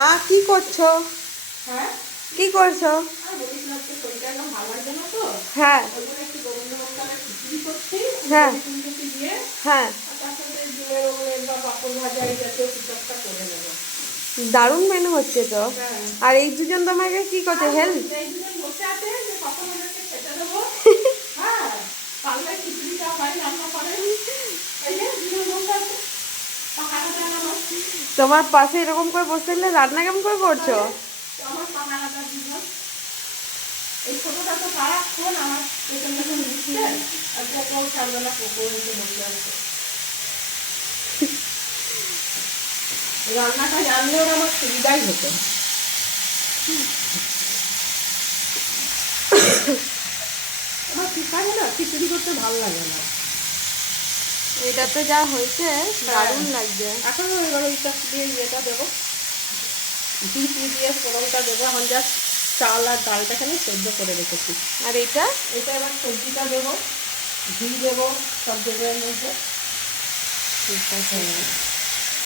কি করছো? হ্যাঁ, কি করছো? আর বলিস না, আজকে শরীরটা একদম ভালো লাগছে না তো। হ্যাঁ ওই জন্য একটু গোবিন্দভোগ খিচুড়ি করছি, হ্যাঁ বড়ি ফুলকপি দিয়ে। হ্যাঁ, আর তার সাথে ডিমের অমলেট বা পাঁপড় ভাজা এই জাতীয় কিছু একটা করে নেবো। দারুণ মেনু হচ্ছে তো। হ্যাঁ, আর এই দুজন তোমাকে কি করছে, আর হেল্প? বলিস না, এই দুজন বসে আছে যে কখন ওদেরকে খেতে দেবো। হ্যাঁ, পারলে খিচুড়িটা হয় রান্না করেন। এই যে দুজন বসে আছে, পাখাটা দেন আমার। তোমার পাশে এরকম করে বসে থাকলে রান্না কেমন করে করছো? তাহলে আমার পাখাটা দুজন, এই ছোটটা তো সারাক্ষণ আমার পেছনে নিচ্ছে। আর কোকো ছাড়বে না, কোকো এসে বসে আছে। রান্নাটা জানলে ওর আমার সুবিধাই হতো। আমার ঠিক আছে না, খিচুড়ি করতে ভালো লাগে না। এটাতে যা হয়েছে দারুণ লাগছে। এখন এবার ওইটা দিয়ে ইয়েটা দেবো, ঘি দিয়ে ফোড়নটা দেবো। এখন জাস্ট চাল আর ডালটা এখানে সেদ্ধ করে রেখেছি। আর এটা এটা এবার সবজিটা দেবো, ঘি দেবো, সব দেবো এর মধ্যে। ঠিক আছে।